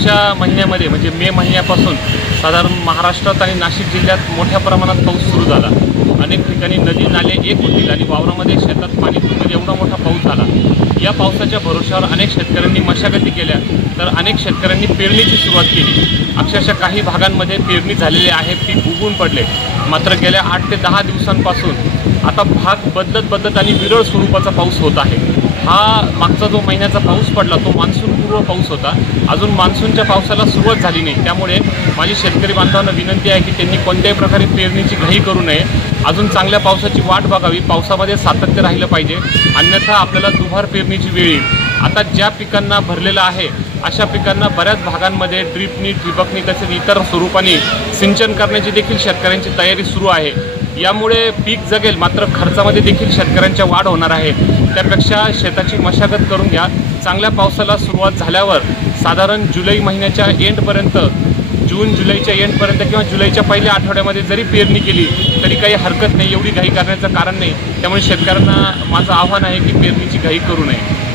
पुढच्या महिन्यामध्ये म्हणजे मे महिन्यापासून साधारण महाराष्ट्रात आणि नाशिक जिल्ह्यात मोठ्या प्रमाणात पाऊस सुरू झाला. अनेक ठिकाणी नदी नाले एक होतील आणि वावरामध्ये शेतात पाणी तुंबेल एवढा मोठा पाऊस झाला. या पावसाच्या भरोशावर अनेक शेतकऱ्यांनी मशागती केल्या तर अनेक शेतकऱ्यांनी पेरणीची सुरुवात केली. अक्षरशः काही भागांमध्ये पेरणी झालेली आहे पीक उगून पडले. मात्र गेल्या आठ ते दहा दिवसांपासून आता भाग बदलत बदलत आणि विरळ स्वरूपाचा पाऊस होत आहे. हा मागचा जो महिन्याचा पाऊस पडला तो मान्सूनपूर्व पाऊस होता. अजून मान्सूनच्या पावसाला सुरुवात झाली नाही. त्यामुळे माझी शेतकरी बांधवांना विनंती आहे की त्यांनी कोणत्याही प्रकारे पेरणीची घाई करू नये. अजून चांगल्या पावसाची वाट बघावी. पावसामध्ये सातत्य राहिलं पाहिजे. अन्यथा आपल्याला दुभार पेरणीची वेळ येईल. आता ज्या पिकांना भरलेलं आहे अशा पिकांना बऱ्याच भागांमध्ये ड्रीपनी ठिबकनी तसेच इतर स्वरूपाने सिंचन करण्याची देखील शेतकऱ्यांची तयारी सुरू आहे. यामुळे पीक जगेल मात्र खर्चामध्ये देखील शेतकऱ्यांच्या वाढ होणार आहे. त्यापेक्षा शेताची मशागत करून घ्या. चांगल्या पावसाला सुरुवात झाल्यावर साधारण जुलै महिन्याच्या एंडपर्यंत जून जुलैच्या एंडपर्यंत किंवा जुलैच्या पहिल्या आठवड्यामध्ये जरी पेरणी केली तरी काही हरकत नाही. एवढी घाई करण्याचं कारण नाही. त्यामुळे शेतकऱ्यांना माझं आव्हान आहे की पेरणीची घाई करू नये.